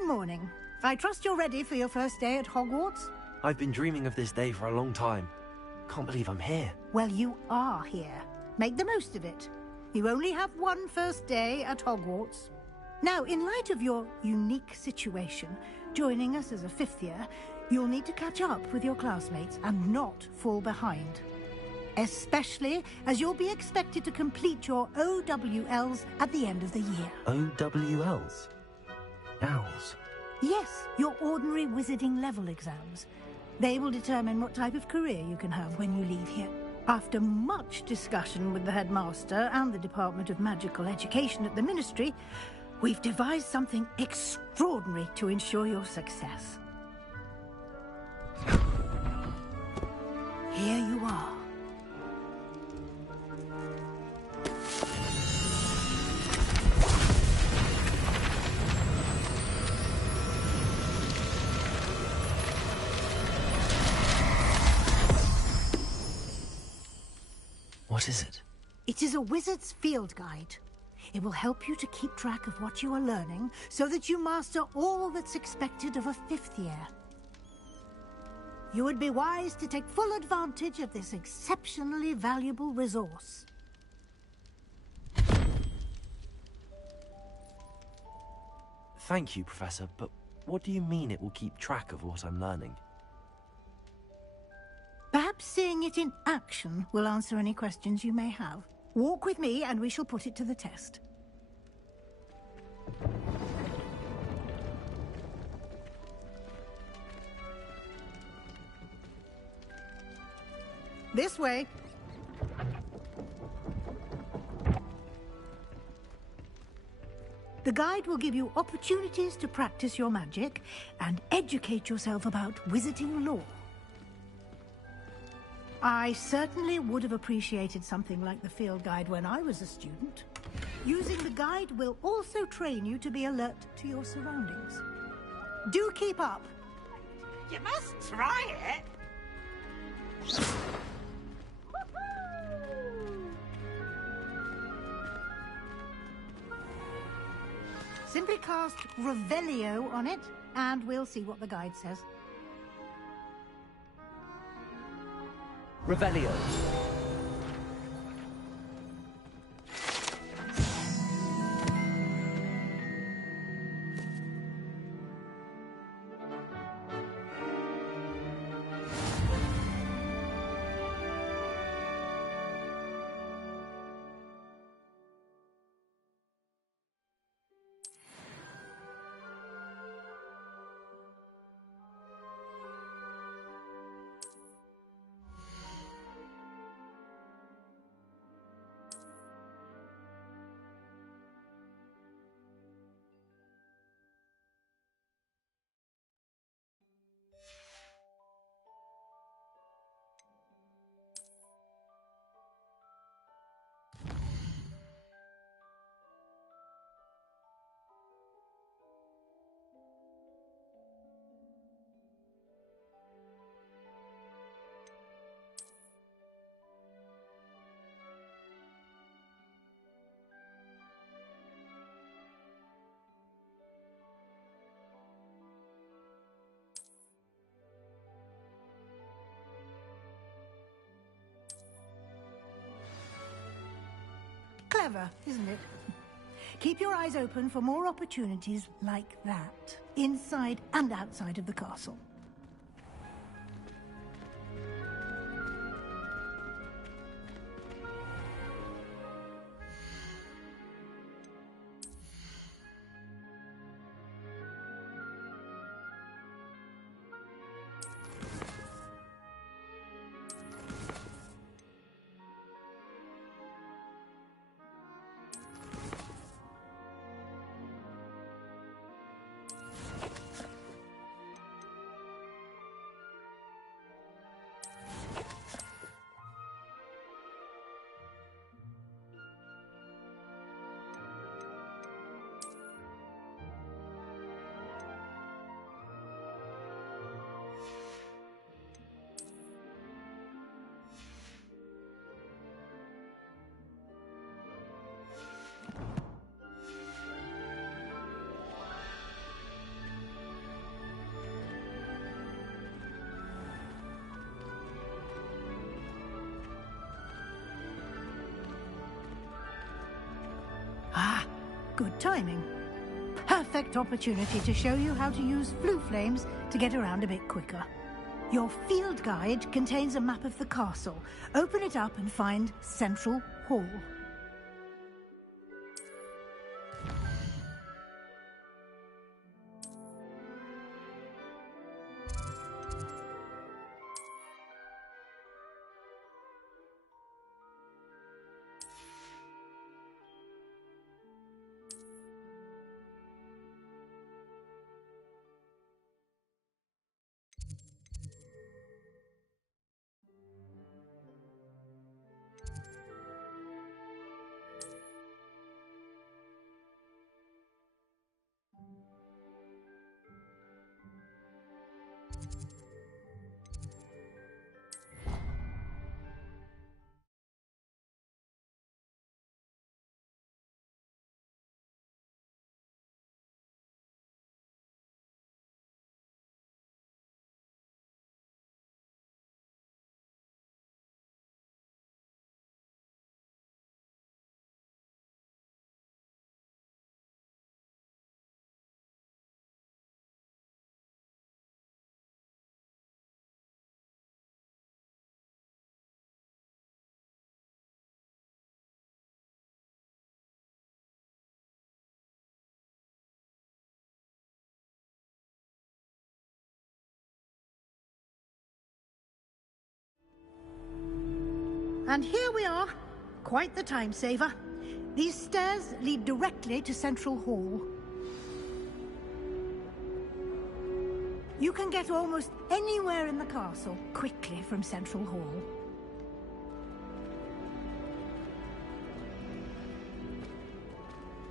Good morning. I trust you're ready for your first day at Hogwarts? I've been dreaming of this day for a long time. Can't believe I'm here. Well, you are here. Make the most of it. You only have one first day at Hogwarts. Now, in light of your unique situation, joining us as a fifth year, you'll need to catch up with your classmates and not fall behind. Especially as you'll be expected to complete your OWLs at the end of the year. OWLs? Owls? Yes, your ordinary wizarding level exams. They will determine what type of career you can have when you leave here. After much discussion with the headmaster and the Department of Magical Education at the Ministry, we've devised something extraordinary to ensure your success. Here you are. What is it? It is a wizard's field guide. It will help you to keep track of what you are learning so that you master all that's expected of a fifth year. You would be wise to take full advantage of this exceptionally valuable resource. Thank you, Professor, but what do you mean it will keep track of what I'm learning? Perhaps seeing it in action will answer any questions you may have. Walk with me and we shall put it to the test. This way. The guide will give you opportunities to practice your magic and educate yourself about wizarding lore. I certainly would have appreciated something like the field guide when I was a student. Using the guide will also train you to be alert to your surroundings. Do keep up. You must try it. Simply cast Revelio on it, and we'll see what the guide says. Revelio. Clever, isn't it? Keep your eyes open for more opportunities like that, inside and outside of the castle. Good timing. Perfect opportunity to show you how to use flue flames to get around a bit quicker. Your field guide contains a map of the castle. Open it up and find Central Hall. And here we are. Quite the time saver. These stairs lead directly to Central Hall. You can get almost anywhere in the castle quickly from Central Hall.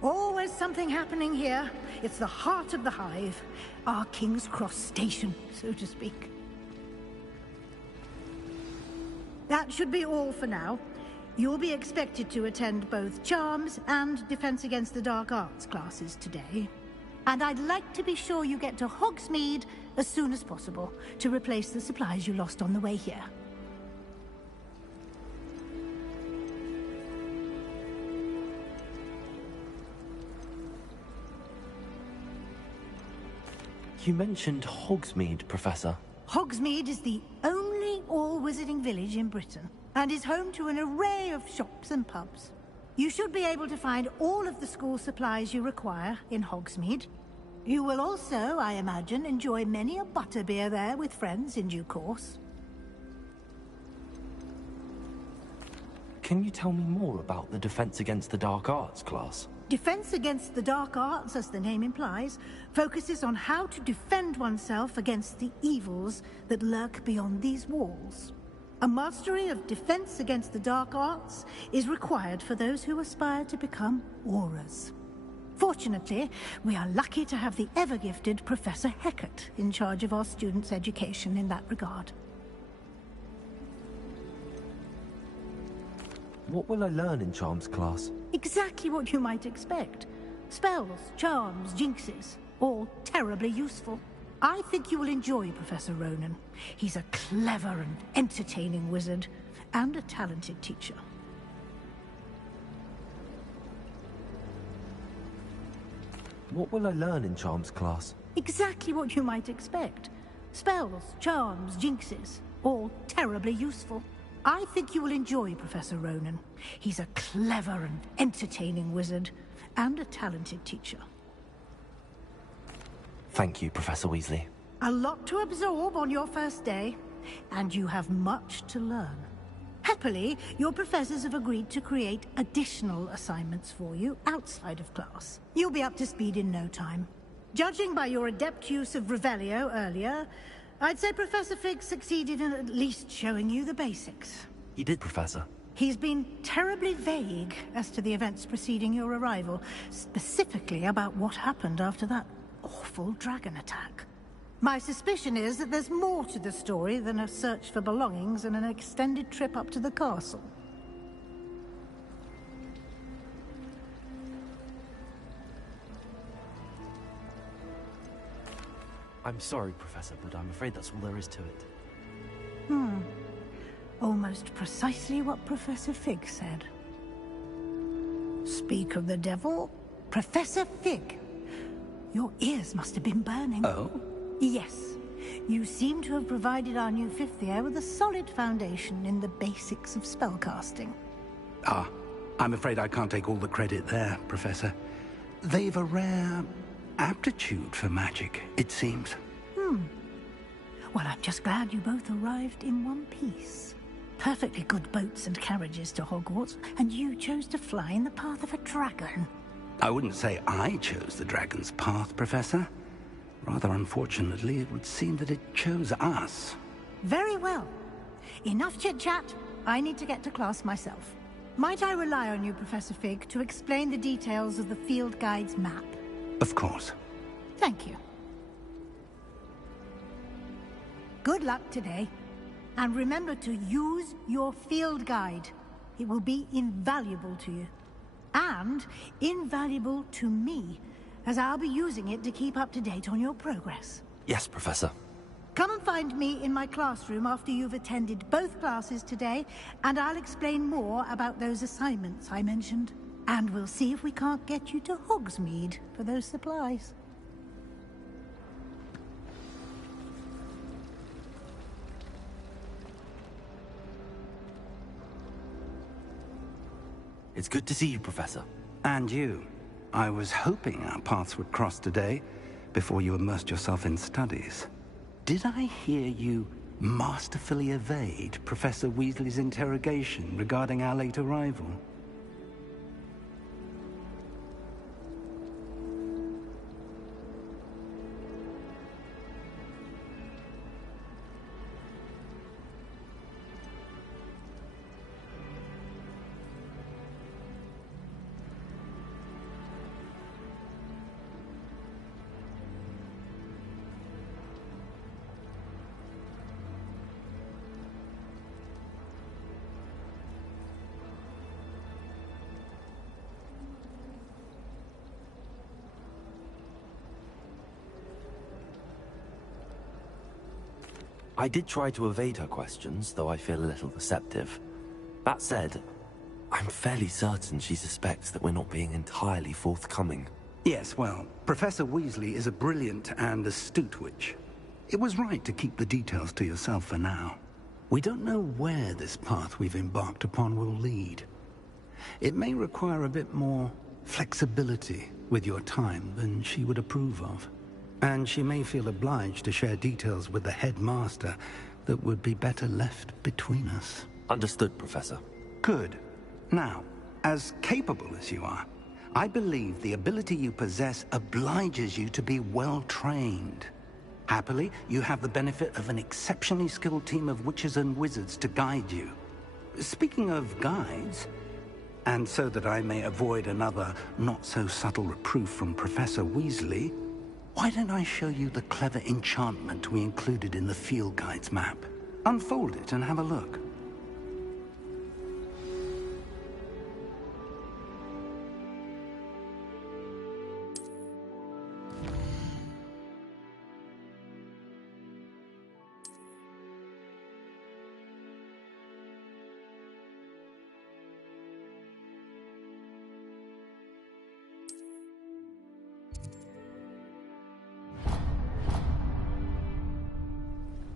Always something happening here. It's the heart of the hive. Our King's Cross station, so to speak. That should be all for now. You'll be expected to attend both Charms and Defense Against the Dark Arts classes today. And I'd like to be sure you get to Hogsmeade as soon as possible to replace the supplies you lost on the way here. You mentioned Hogsmeade, Professor. Hogsmeade is the only all-wizarding village in Britain, and is home to an array of shops and pubs. You should be able to find all of the school supplies you require in Hogsmeade. You will also, I imagine, enjoy many a butterbeer there with friends in due course. Can you tell me more about the Defense Against the Dark Arts class? Defense Against the Dark Arts, as the name implies, focuses on how to defend oneself against the evils that lurk beyond these walls. A mastery of Defense Against the Dark Arts is required for those who aspire to become Aurors. Fortunately, we are lucky to have the ever-gifted Professor Hecat in charge of our students' education in that regard. What will I learn in Charms class? Exactly what you might expect. Spells, charms, jinxes, all terribly useful. I think you will enjoy Professor Ronan. He's a clever and entertaining wizard, and a talented teacher. What will I learn in Charms class? Exactly what you might expect. Spells, charms, jinxes, all terribly useful. I think you will enjoy Professor Ronan. He's a clever and entertaining wizard, and a talented teacher. Thank you, Professor Weasley. A lot to absorb on your first day, and you have much to learn. Happily, your professors have agreed to create additional assignments for you outside of class. You'll be up to speed in no time. Judging by your adept use of Revelio earlier, I'd say Professor Fig succeeded in at least showing you the basics. He did, Professor. He's been terribly vague as to the events preceding your arrival, specifically about what happened after that awful dragon attack. My suspicion is that there's more to the story than a search for belongings and an extended trip up to the castle. I'm sorry, Professor, but I'm afraid that's all there is to it. Almost precisely what Professor Fig said. Speak of the devil, Professor Fig. Your ears must have been burning. Oh? Yes. You seem to have provided our new fifth year with a solid foundation in the basics of spellcasting. Ah, I'm afraid I can't take all the credit there, Professor. They've a rare aptitude for magic, it seems. Well, I'm just glad you both arrived in one piece. Perfectly good boats and carriages to Hogwarts, and you chose to fly in the path of a dragon. I wouldn't say I chose the dragon's path, Professor. Rather unfortunately, it would seem that it chose us. Very well. Enough chit-chat. I need to get to class myself. Might I rely on you, Professor Fig, to explain the details of the field guide's map? Of course. Thank you. Good luck today. And remember to use your field guide. It will be invaluable to you. And invaluable to me, as I'll be using it to keep up to date on your progress. Yes, Professor. Come and find me in my classroom after you've attended both classes today, and I'll explain more about those assignments I mentioned. And we'll see if we can't get you to Hogsmeade for those supplies. It's good to see you, Professor. And you. I was hoping our paths would cross today, before you immersed yourself in studies. Did I hear you masterfully evade Professor Weasley's interrogation regarding our late arrival? I did try to evade her questions, though I feel a little deceptive. That said, I'm fairly certain she suspects that we're not being entirely forthcoming. Yes, well, Professor Weasley is a brilliant and astute witch. It was right to keep the details to yourself for now. We don't know where this path we've embarked upon will lead. It may require a bit more flexibility with your time than she would approve of. And she may feel obliged to share details with the headmaster that would be better left between us. Understood, Professor. Good. Now, as capable as you are, I believe the ability you possess obliges you to be well trained. Happily, you have the benefit of an exceptionally skilled team of witches and wizards to guide you. Speaking of guides, and so that I may avoid another not-so-subtle reproof from Professor Weasley, why don't I show you the clever enchantment we included in the field guide's map? Unfold it and have a look.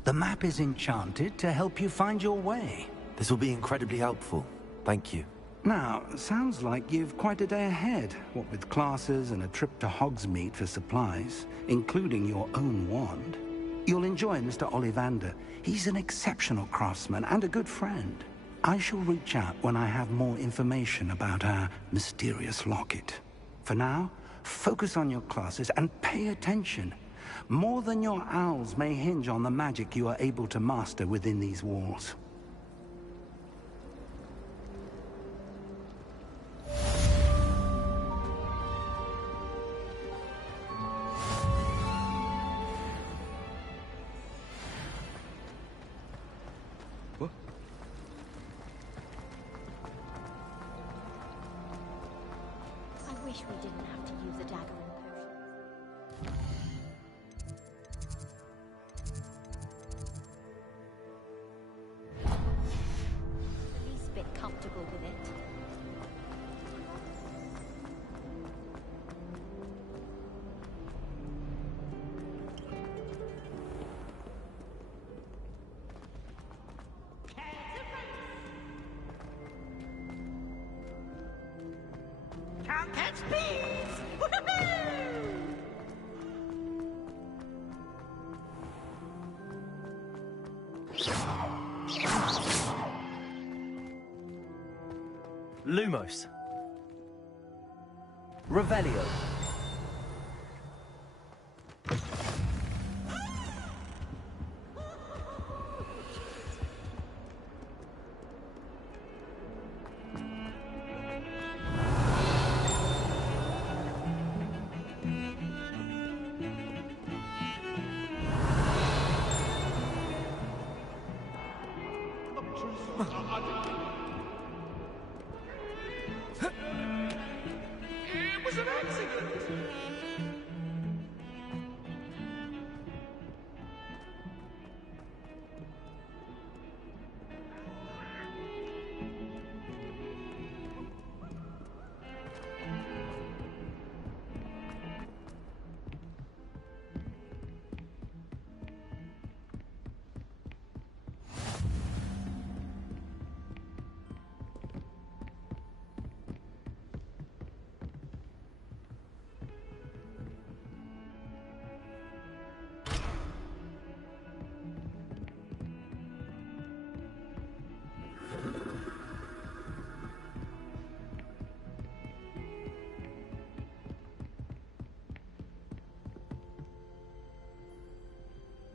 The map is enchanted to help you find your way. This will be incredibly helpful. Thank you. Now, sounds like you've quite a day ahead, what with classes and a trip to Hogsmeade for supplies, including your own wand. You'll enjoy Mr. Ollivander. He's an exceptional craftsman and a good friend. I shall reach out when I have more information about our mysterious locket. For now, focus on your classes and pay attention. More than your owls may hinge on the magic you are able to master within these walls. What? I wish we didn't have to use a dagger and potion. The least bit comfortable with it. catch bees! Woohoo! Lumos. Revelio. It was an accident!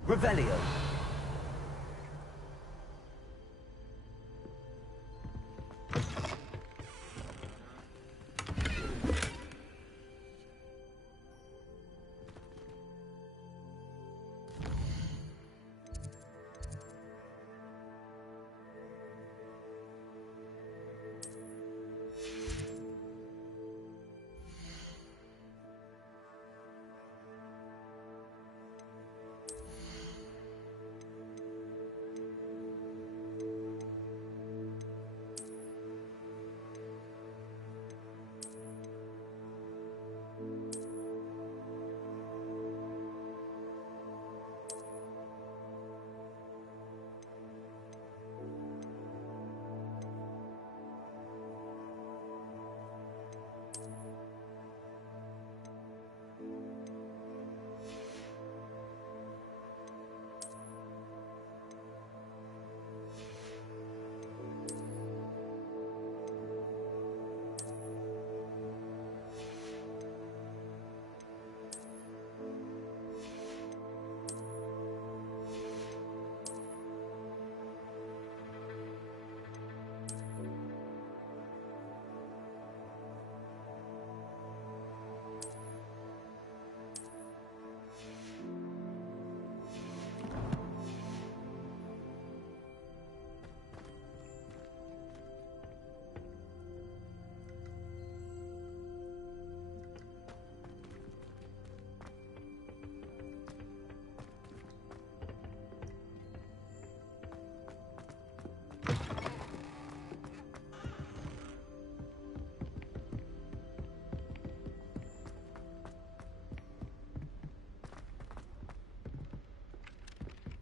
Revelio.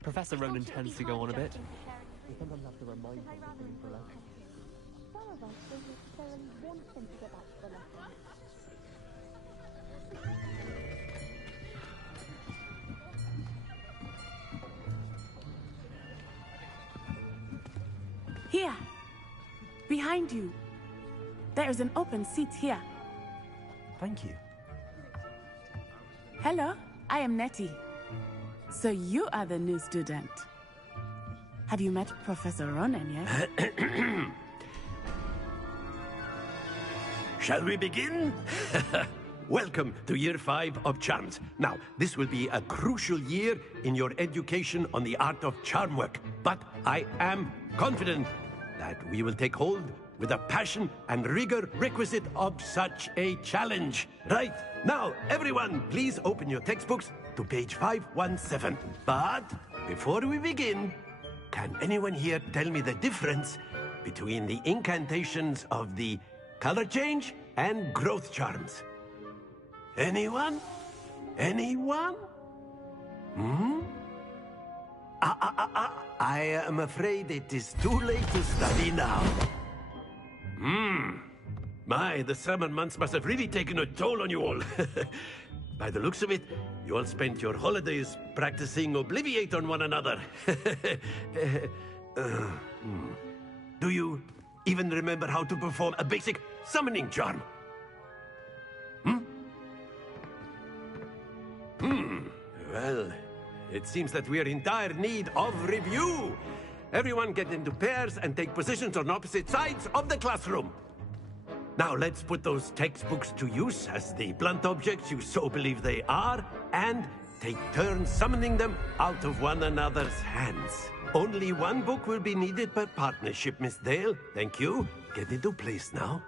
Professor Ronan tends to go on a bit. We sometimes have to remind him to come in for lessons. Some of us don't necessarily want him to go back to the lessons. Here, behind you. There is an open seat here. Thank you. Hello, I am Nettie. So you are the new student. Have you met Professor Ronan yet? Shall we begin? Welcome to Year 5 of Charms. Now, this will be a crucial year in your education on the art of charm work. But I am confident that we will take hold with the passion and rigor requisite of such a challenge. Right, now, everyone, please open your textbooks to page 517. But before we begin, can anyone here tell me the difference between the incantations of the color change and growth charms? Anyone? Anyone? I am afraid it is too late to study now. My, the summer months must have really taken a toll on you all. By the looks of it, you all spent your holidays practicing Obliviate on one another. Do you even remember how to perform a basic summoning charm? Well, it seems that we are in dire need of review. Everyone get into pairs and take positions on opposite sides of the classroom. Now let's put those textbooks to use as the blunt objects you so believe they are, and take turns summoning them out of one another's hands. Only one book will be needed per partnership, Miss Dale. Thank you. Get into place now.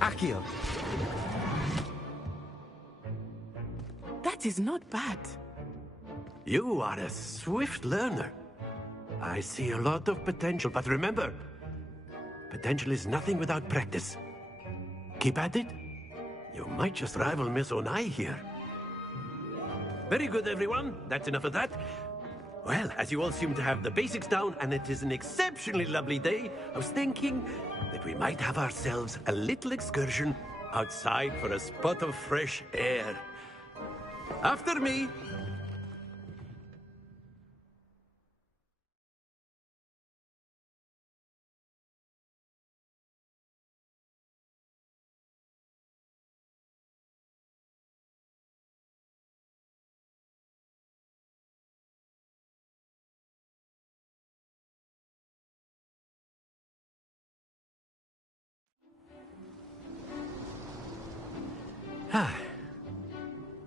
Accio. That is not bad. You are a swift learner. I see a lot of potential, but remember, potential is nothing without practice. Keep at it. You might just rival Miss Onai here. Very good, everyone. That's enough of that. Well, as you all seem to have the basics down, and it is an exceptionally lovely day, I was thinking that we might have ourselves a little excursion outside for a spot of fresh air. After me.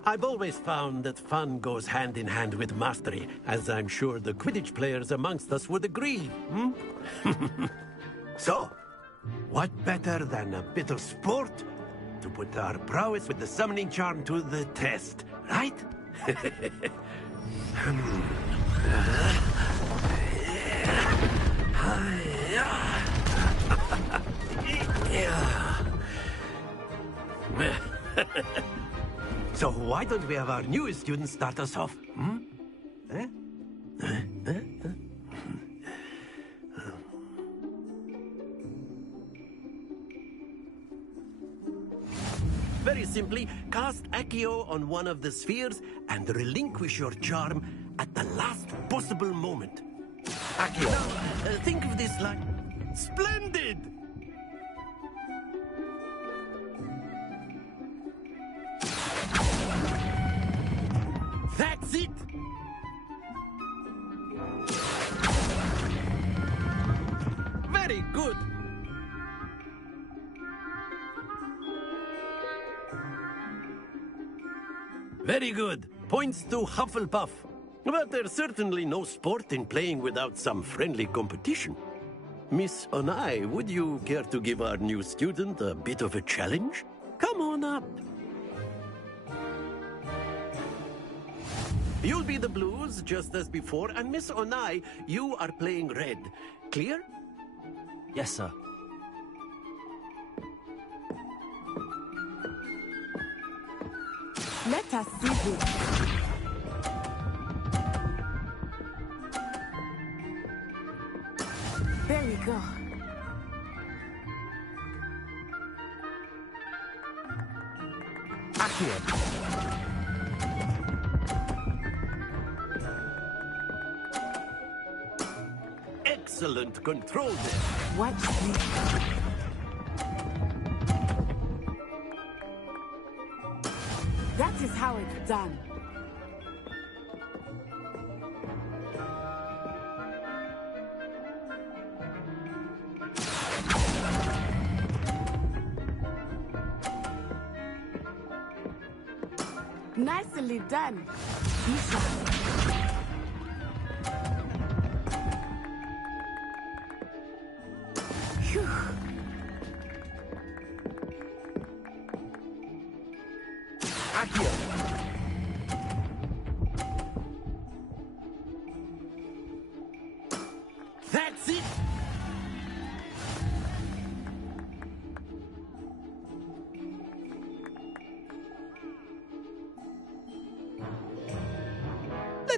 I've always found that fun goes hand in hand with mastery, as I'm sure the Quidditch players amongst us would agree. So, what better than a bit of sport to put our prowess with the summoning charm to the test, right? So why don't we have our newest student start us off? Very simply, cast Accio on one of the spheres and relinquish your charm at the last possible moment. Accio. Now, think of this like... Splendid! That's it! Very good! Very good. Points to Hufflepuff. But there's certainly no sport in playing without some friendly competition. Miss Onai, would you care to give our new student a bit of a challenge? Come on up. You'll be the blues, just as before, and Miss Onai, you are playing red. Clear? Yes, sir. Let us see this. There we go. Accio. Excellent control there. Watch this. That is how it's done. Nicely done. Misha. Phew. Accio. That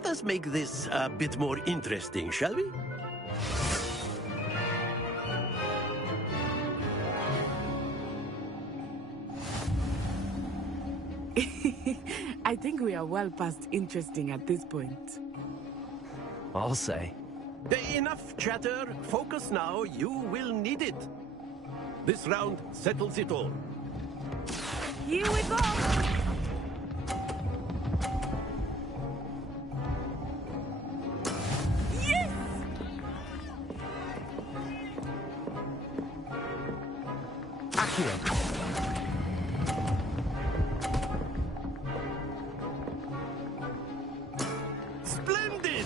Let us make this a bit more interesting, shall we? I think we are well past interesting at this point. I'll say. Enough chatter. Focus now. You will need it. This round settles it all. Here we go! Yes! Accio. Splendid!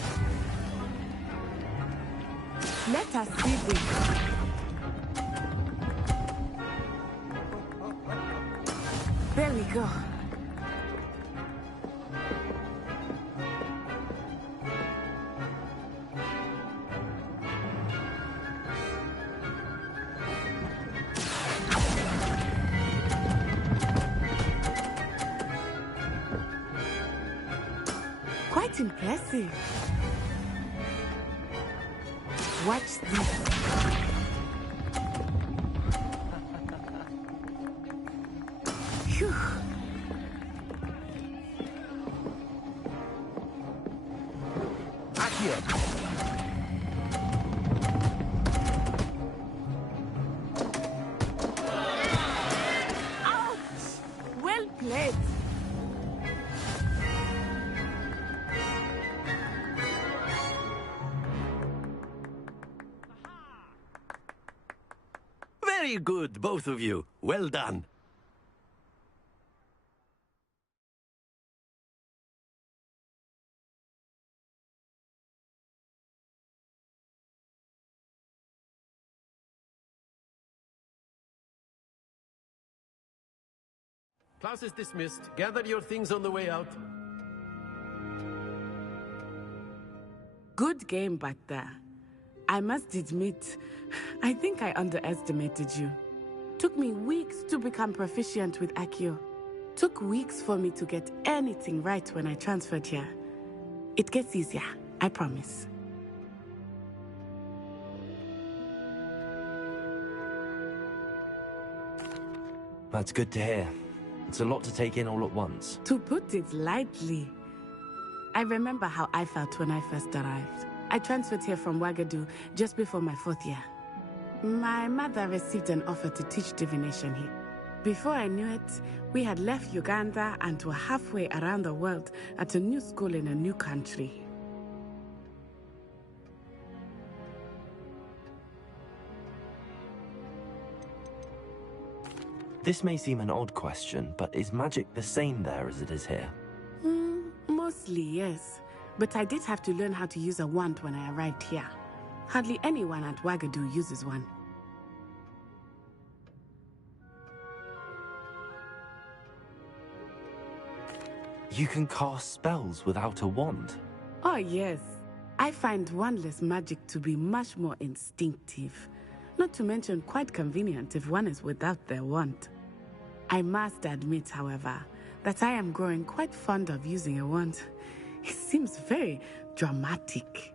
Let us see this. There we go. Quite impressive. Watch this. Phew. Accio. Ouch! Well played. Very good, both of you. Well done. Class is dismissed. Gather your things on the way out. Good game back there. I must admit, I think I underestimated you. Took me weeks to become proficient with Accio. Took weeks for me to get anything right when I transferred here. It gets easier, I promise. That's good to hear. It's a lot to take in all at once. To put it lightly, I remember how I felt when I first arrived. I transferred here from Ouagadougou just before my 4th year. My mother received an offer to teach divination here. Before I knew it, we had left Uganda and were halfway around the world at a new school in a new country. This may seem an odd question, but is magic the same there as it is here? Mostly, yes. But I did have to learn how to use a wand when I arrived here. Hardly anyone at Ouagadougou uses one. You can cast spells without a wand? Oh, yes. I find wandless magic to be much more instinctive. Not to mention quite convenient if one is without their wand. I must admit, however, that I am growing quite fond of using a wand. It seems very dramatic.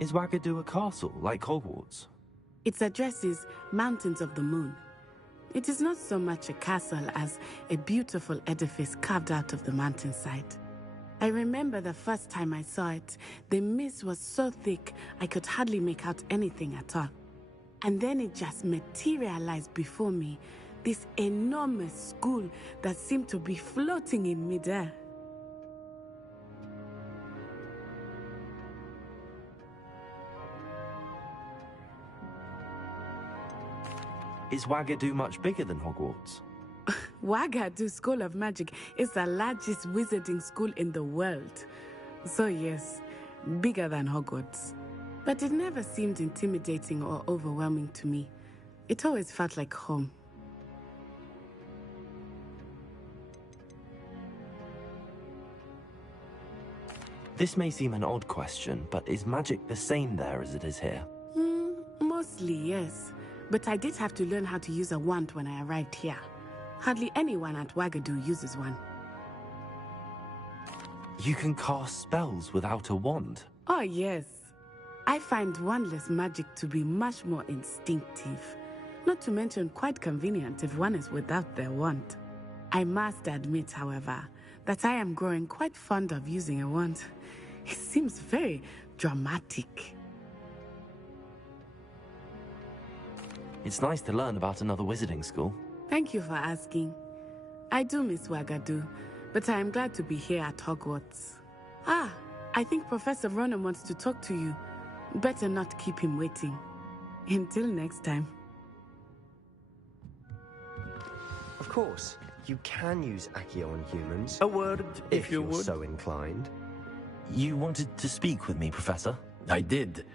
Is Wagadu a castle, like Hogwarts? Its address is Mountains of the Moon. It is not so much a castle as a beautiful edifice carved out of the mountainside. I remember the first time I saw it, the mist was so thick I could hardly make out anything at all. And then it just materialized before me, this enormous school that seemed to be floating in midair. Is Wagadu much bigger than Hogwarts? Wagadu School of Magic is the largest wizarding school in the world. So yes, bigger than Hogwarts. But it never seemed intimidating or overwhelming to me. It always felt like home. This may seem an odd question, but is magic the same there as it is here? Mostly, yes. But I did have to learn how to use a wand when I arrived here. Hardly anyone at Wagadu uses one. You can cast spells without a wand? Oh, yes. I find wandless magic to be much more instinctive. Not to mention quite convenient if one is without their wand. I must admit, however, that I am growing quite fond of using a wand. It seems very dramatic. It's nice to learn about another wizarding school. Thank you for asking. I do miss Wagadu, but I am glad to be here at Hogwarts. Ah, I think Professor Ronan wants to talk to you. Better not keep him waiting. Until next time. Of course, you can use Accio on humans. A word, if you you're would. so inclined. You wanted to speak with me, Professor? I did.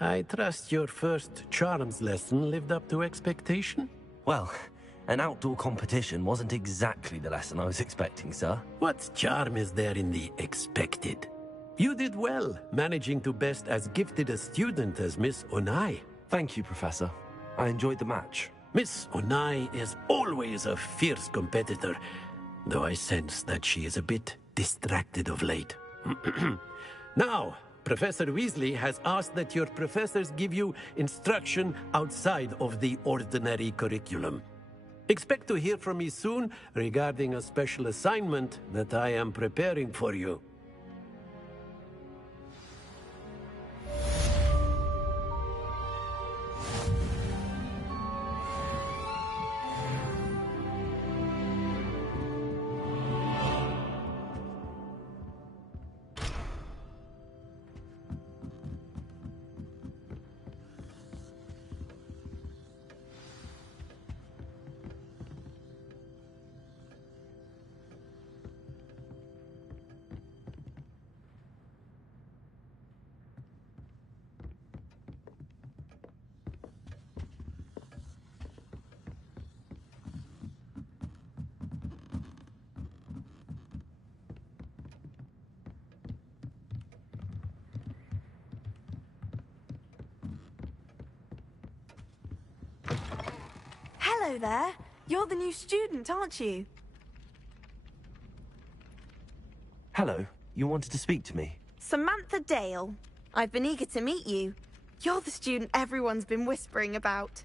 I trust your first charms lesson lived up to expectation? Well, an outdoor competition wasn't exactly the lesson I was expecting, sir. What charm is there in the expected? You did well, managing to best as gifted a student as Miss Onai. Thank you, Professor. I enjoyed the match. Miss Onai is always a fierce competitor, though I sense that she is a bit distracted of late. Now, Professor Weasley has asked that your professors give you instruction outside of the ordinary curriculum. Expect to hear from me soon regarding a special assignment that I am preparing for you. Hello there. You're the new student, aren't you? Hello. You wanted to speak to me? Samantha Dale. I've been eager to meet you. You're the student everyone's been whispering about.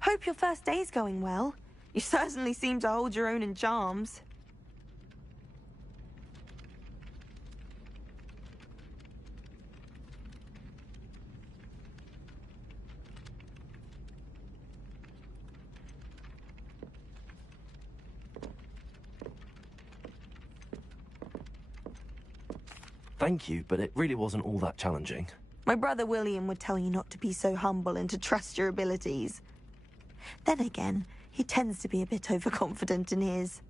Hope your first day's going well. You certainly seem to hold your own in charms. Thank you, but it really wasn't all that challenging. My brother William would tell you not to be so humble and to trust your abilities. Then again, he tends to be a bit overconfident in his.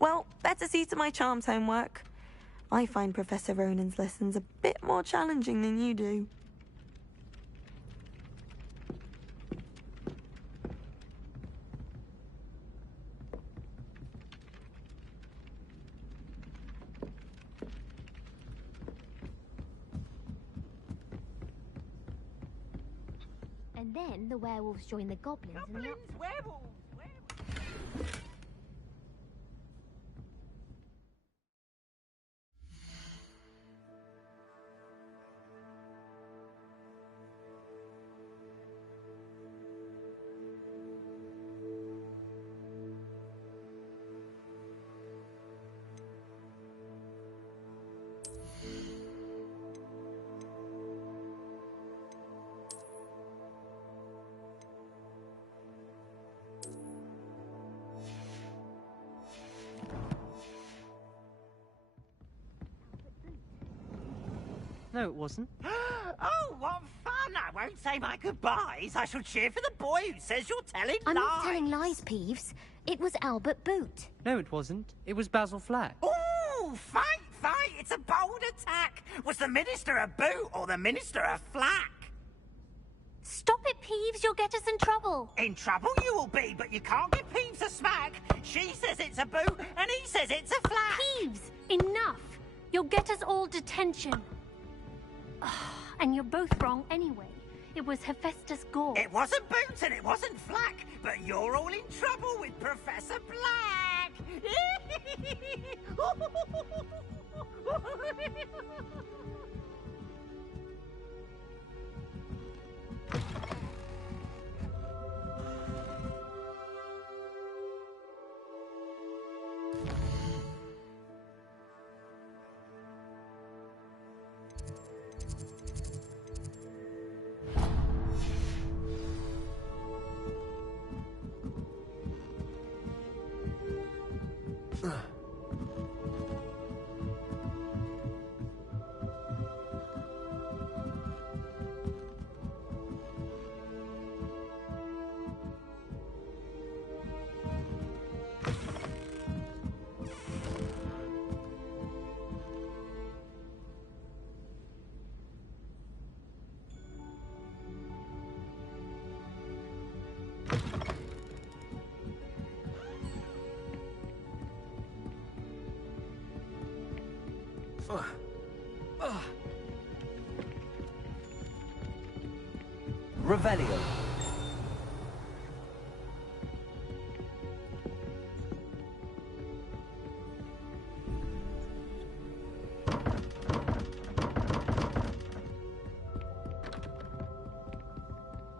Well, better see to my charms homework. I find Professor Ronan's lessons a bit more challenging than you do. And then the werewolves join the goblins and the Werewolves! No, it wasn't. Oh, what fun! I won't say my goodbyes. I shall cheer for the boy who says you're telling I'm lies. not telling lies, Peeves. It was Albert Boot. No, it wasn't. It was Basil Flack. Ooh, fight! It's a bold attack. Was the Minister a boot or the Minister a flack? Stop it, Peeves. You'll get us in trouble. In trouble you will be, but you can't give Peeves a smack. She says it's a boot, and he says it's a flack. Peeves, enough. You'll get us all detention. And you're both wrong anyway. It was Hephaestus Gore. It wasn't Boots and it wasn't Flack, but you're all in trouble with Professor Black. Revelio.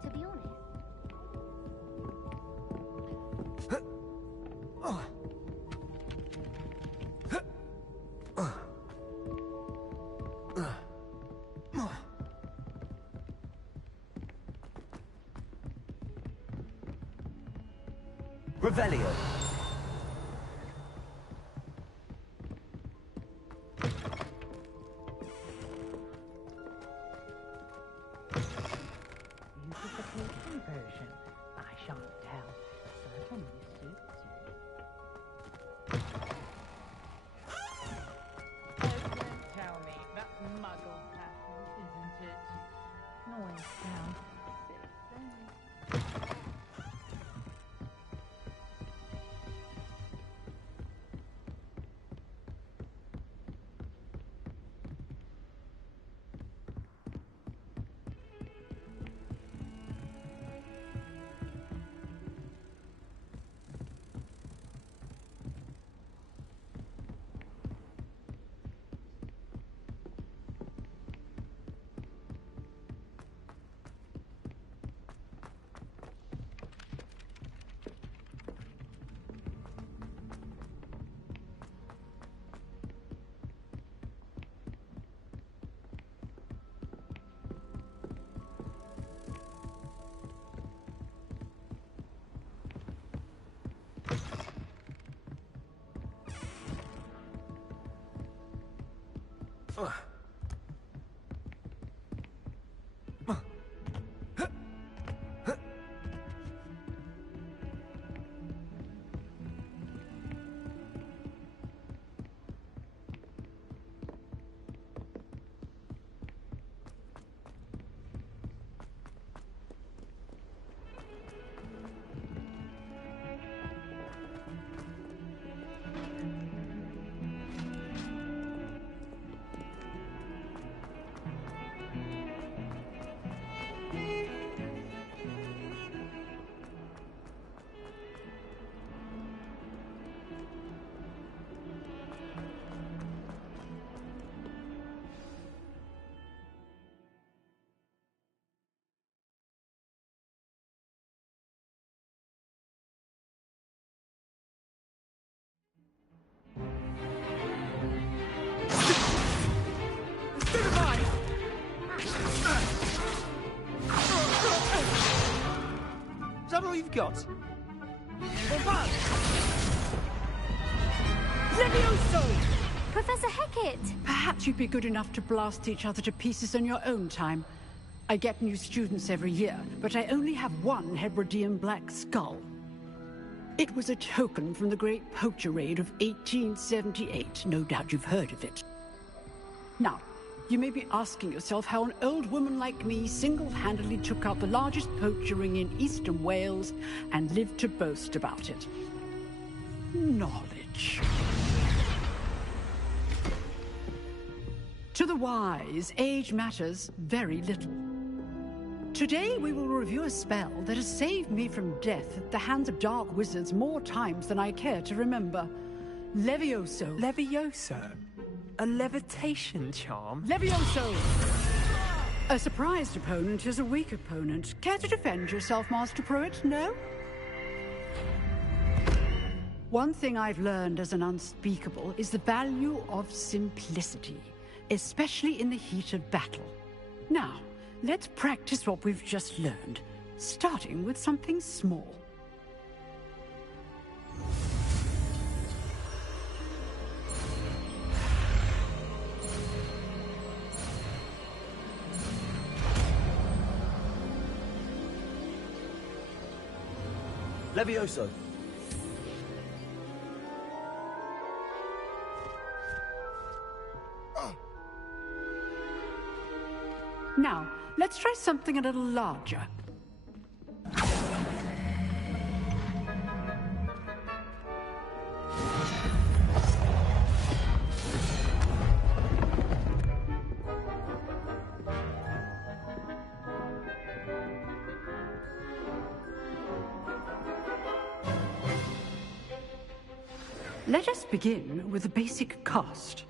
To be honest, Revelio. Beautification version. I shan't tell. Certainly suits you. Don't tell me that muggle pattern, isn't it? Can always sound silly things. Is that all you've got? Levioso! Professor Hecat! Perhaps you'd be good enough to blast each other to pieces in your own time. I get new students every year, but I only have one Hebridean black skull. It was a token from the Great Poacher Raid of 1878. No doubt you've heard of it. Now, you may be asking yourself how an old woman like me single-handedly took out the largest poacher ring in eastern Wales and lived to boast about it. Knowledge. To the wise, age matters very little. Today we will review a spell that has saved me from death at the hands of dark wizards more times than I care to remember. Levioso. Levioso? A levitation charm? Levioso! A surprised opponent is a weak opponent. Care to defend yourself, Master Pruitt? No? One thing I've learned as an unspeakable is the value of simplicity, especially in the heat of battle. Now, let's practice what we've just learned, starting with something small. Levioso. Now, let's try something a little larger. Let us begin with the basic cast.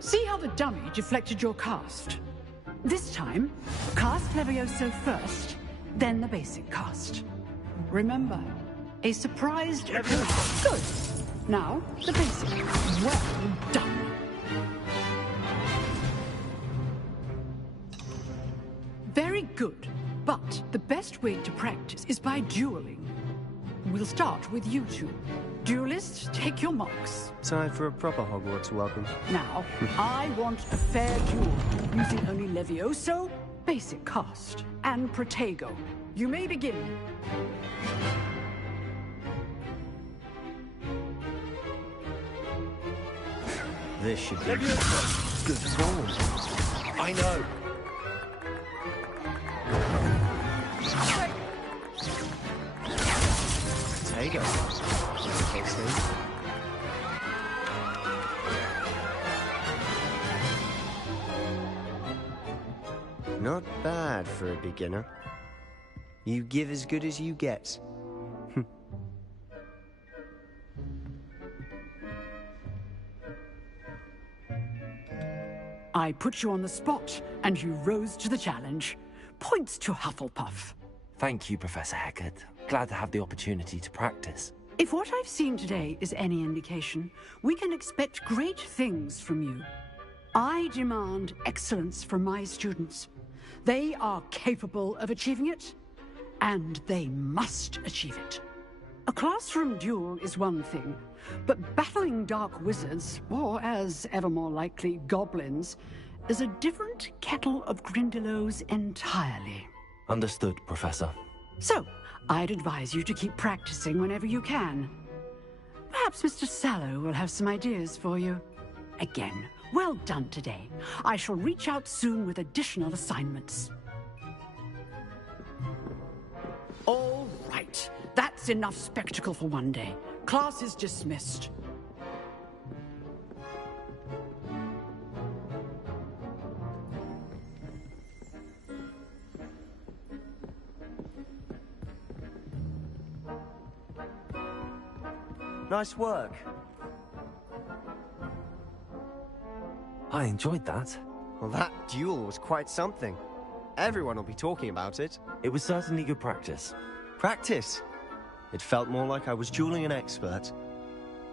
See how the dummy deflected your cast? This time, cast Levioso first, then the basic cast. Remember, a surprised... Good. Now, the basic. Well done. Very good. But the best way to practice is by dueling. We'll start with you two. Duelists, take your marks. Time for a proper Hogwarts welcome. Now, I want a fair duel, using only Levioso, basic cast, and Protego. You may begin. This should be good form. I know. Protego. Not bad for a beginner. You give as good as you get. I put you on the spot, and you rose to the challenge. Points to Hufflepuff. Thank you, Professor Hecat. Glad to have the opportunity to practice. If what I've seen today is any indication, we can expect great things from you. I demand excellence from my students. They are capable of achieving it, and they must achieve it. A classroom duel is one thing, but battling dark wizards, or as ever more likely, goblins, is a different kettle of Grindylows entirely. Understood, Professor. So, I'd advise you to keep practicing whenever you can. Perhaps Mr. Sallow will have some ideas for you. Again, well done today. I shall reach out soon with additional assignments. All right. That's enough spectacle for one day. Class is dismissed. Nice work. I enjoyed that. Well, that duel was quite something. Everyone will be talking about it. It was certainly good practice. Practice? It felt more like I was dueling an expert.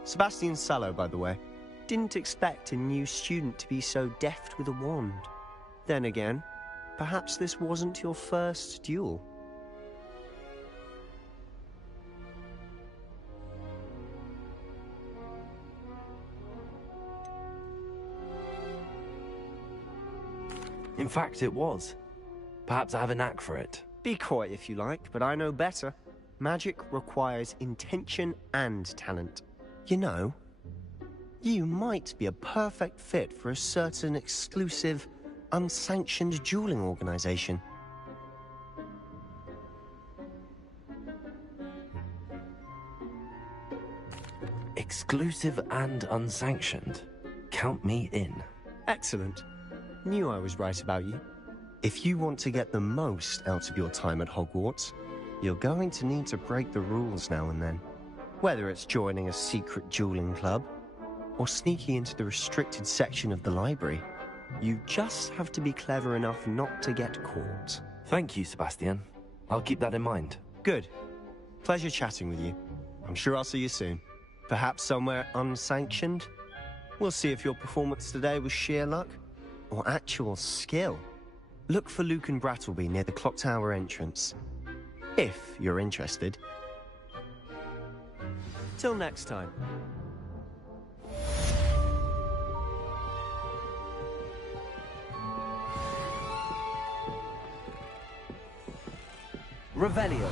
Sebastian Sallow, by the way. Didn't expect a new student to be so deft with a wand. Then again, perhaps this wasn't your first duel. In fact, it was. Perhaps I have a knack for it. Be coy if you like, but I know better. Magic requires intention and talent. You know, you might be a perfect fit for a certain exclusive, unsanctioned dueling organization. Exclusive and unsanctioned. Count me in. Excellent. Knew I was right about you. If you want to get the most out of your time at Hogwarts, you're going to need to break the rules now and then. Whether it's joining a secret dueling club, or sneaking into the restricted section of the library, you just have to be clever enough not to get caught. Thank you, Sebastian. I'll keep that in mind. Good. Pleasure chatting with you. I'm sure I'll see you soon. Perhaps somewhere unsanctioned? We'll see if your performance today was sheer luck, or actual skill. Look for Luke and Brattleby near the clock tower entrance. If you're interested. Till next time. Revelio.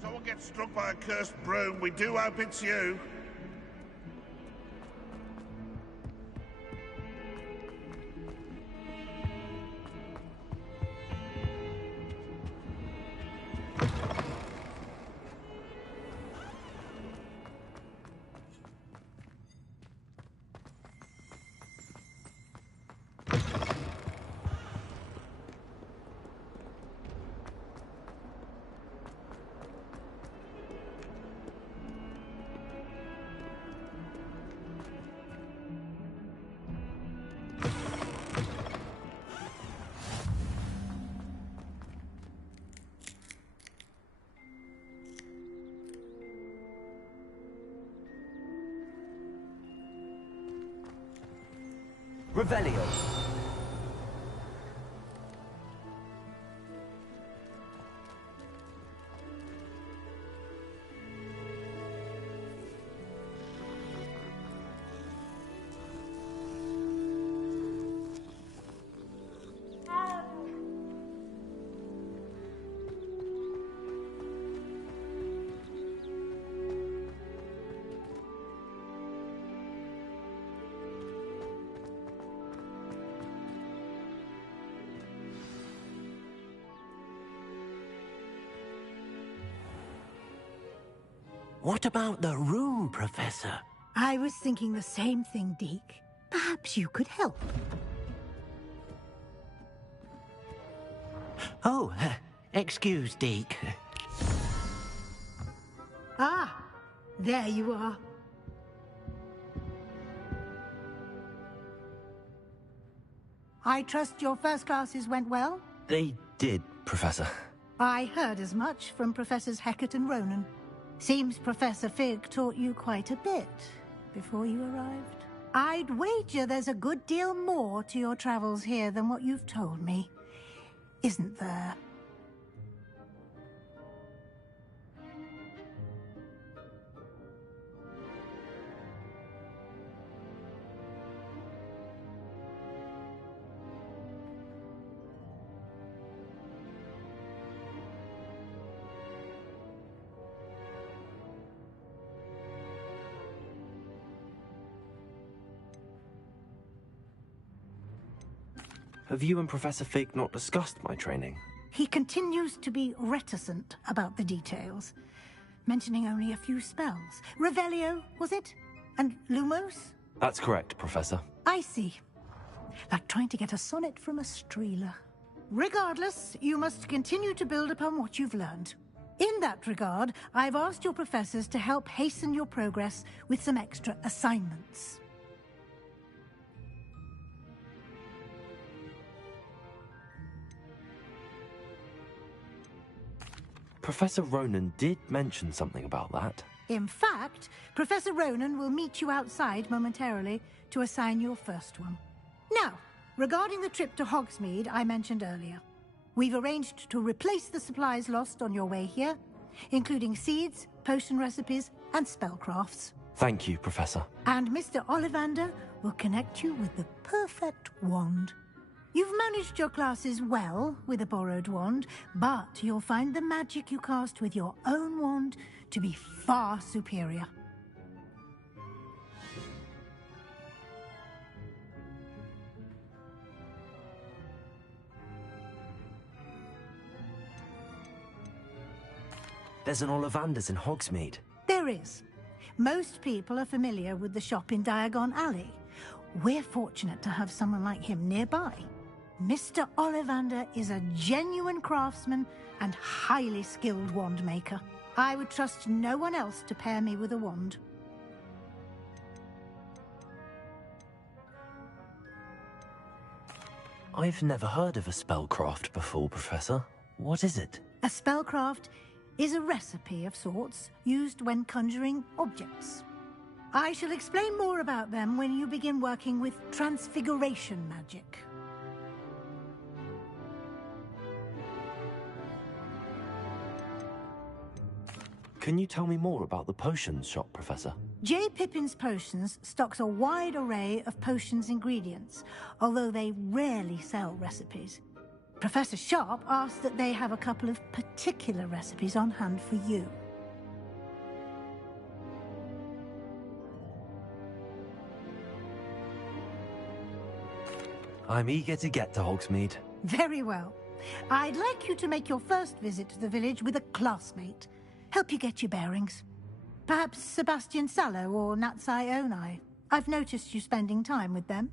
Someone gets struck by a cursed broom, we do hope it's you. Revelio. What about the room, Professor? I was thinking the same thing, Deke. Perhaps you could help. Oh, excuse, Deke. Ah, there you are. I trust your first classes went well? They did, Professor. I heard as much from Professors Hecat and Ronan. Seems Professor Fig taught you quite a bit before you arrived. I'd wager there's a good deal more to your travels here than what you've told me. Isn't there? Have you and Professor Fig not discussed my training? He continues to be reticent about the details, mentioning only a few spells. Revelio, was it? And Lumos? That's correct, Professor. I see. Like trying to get a sonnet from a streeler. Regardless, you must continue to build upon what you've learned. In that regard, I've asked your professors to help hasten your progress with some extra assignments. Professor Ronan did mention something about that. In fact, Professor Ronan will meet you outside momentarily to assign your first one. Now, regarding the trip to Hogsmeade I mentioned earlier, we've arranged to replace the supplies lost on your way here, including seeds, potion recipes, and spellcrafts. Thank you, Professor. And Mr. Ollivander will connect you with the perfect wand. You've managed your classes well with a borrowed wand, but you'll find the magic you cast with your own wand to be far superior. There's an Ollivander's in Hogsmeade. There is. Most people are familiar with the shop in Diagon Alley. We're fortunate to have someone like him nearby. Mr. Ollivander is a genuine craftsman and highly skilled wand maker. I would trust no one else to pair me with a wand. I've never heard of a spellcraft before, Professor. What is it? A spellcraft is a recipe of sorts used when conjuring objects. I shall explain more about them when you begin working with transfiguration magic. Can you tell me more about the potions shop, Professor? J. Pippin's Potions stocks a wide array of potions ingredients, although they rarely sell recipes. Professor Sharp asked that they have a couple of particular recipes on hand for you. I'm eager to get to Hogsmeade. Very well. I'd like you to make your first visit to the village with a classmate. Help you get your bearings. Perhaps Sebastian Sallow or Natsai Onai. I've noticed you spending time with them.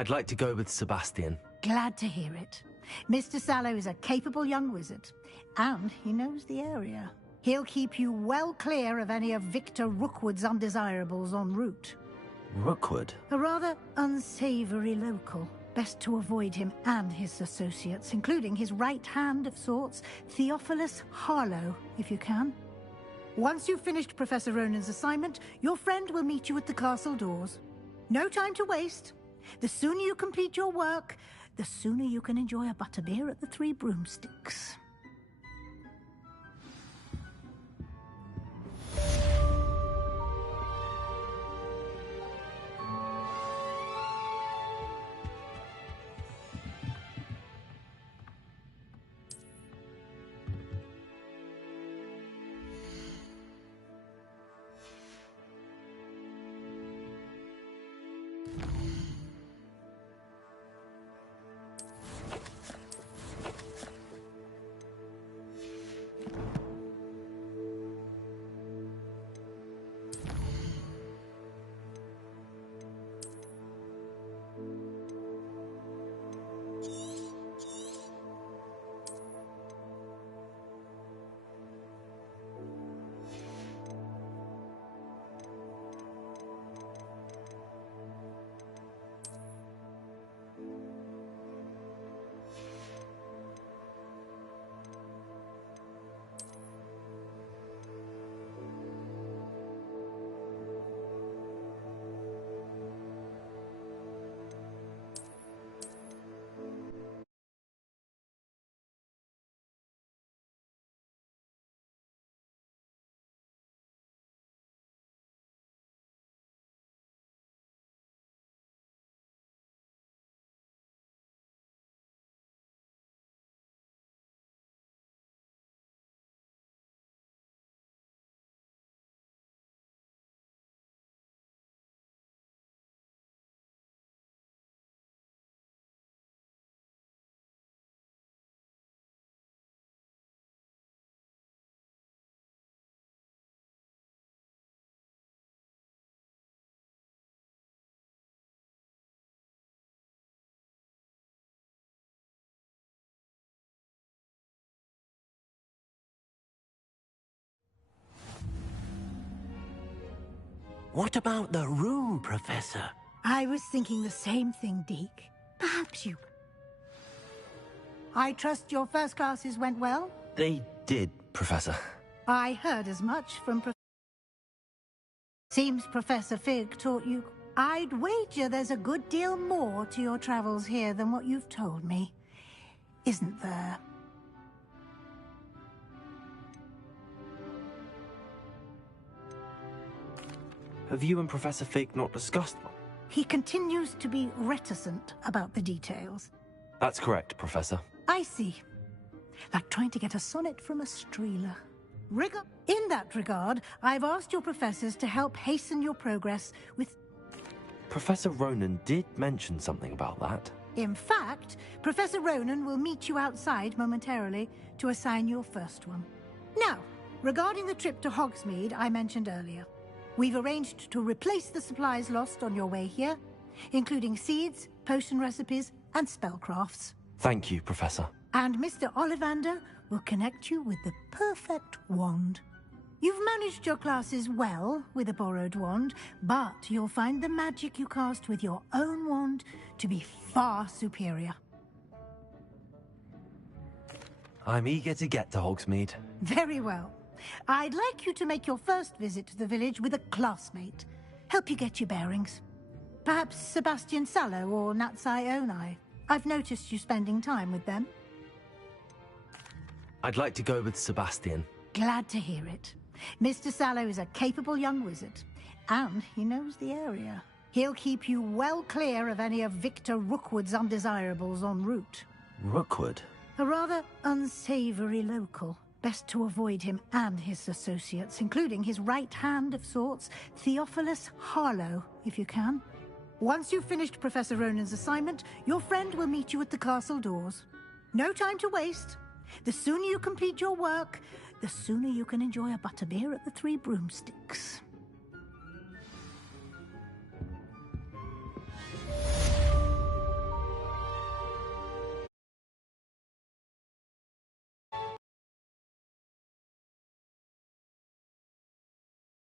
I'd like to go with Sebastian. Glad to hear it. Mr. Sallow is a capable young wizard, and he knows the area. He'll keep you well clear of any of Victor Rookwood's undesirables en route. Rookwood? A rather unsavory local. Best to avoid him and his associates, including his right hand of sorts, Theophilus Harlow, if you can. Once you've finished Professor Ronan's assignment, your friend will meet you at the castle doors. No time to waste. The sooner you complete your work, the sooner you can enjoy a butterbeer at the Three Broomsticks. What about the room, Professor? I was thinking the same thing, Deke. Perhaps you... I trust your first classes went well? They did, Professor. I heard as much from Seems Professor Fig taught you... I'd wager there's a good deal more to your travels here than what you've told me. Isn't there? Have you and Professor Fig not discussed them? He continues to be reticent about the details. That's correct, Professor. I see. Like trying to get a sonnet from a streeler. In that regard, I've asked your professors to help hasten your progress with... Professor Ronan did mention something about that. In fact, Professor Ronan will meet you outside momentarily to assign your first one. Now, regarding the trip to Hogsmeade I mentioned earlier, we've arranged to replace the supplies lost on your way here, including seeds, potion recipes, and spellcrafts. Thank you, Professor. And Mr. Ollivander will connect you with the perfect wand. You've managed your classes well with a borrowed wand, but you'll find the magic you cast with your own wand to be far superior. I'm eager to get to Hogsmeade. Very well. I'd like you to make your first visit to the village with a classmate. Help you get your bearings. Perhaps Sebastian Sallow or Natsai Onai. I've noticed you spending time with them. I'd like to go with Sebastian. Glad to hear it. Mr. Sallow is a capable young wizard, and he knows the area. He'll keep you well clear of any of Victor Rookwood's undesirables en route. Rookwood? A rather unsavory local. Best to avoid him and his associates, including his right hand of sorts, Theophilus Harlow, if you can. Once you've finished Professor Ronan's assignment, your friend will meet you at the castle doors. No time to waste. The sooner you complete your work, the sooner you can enjoy a butterbeer at the Three Broomsticks.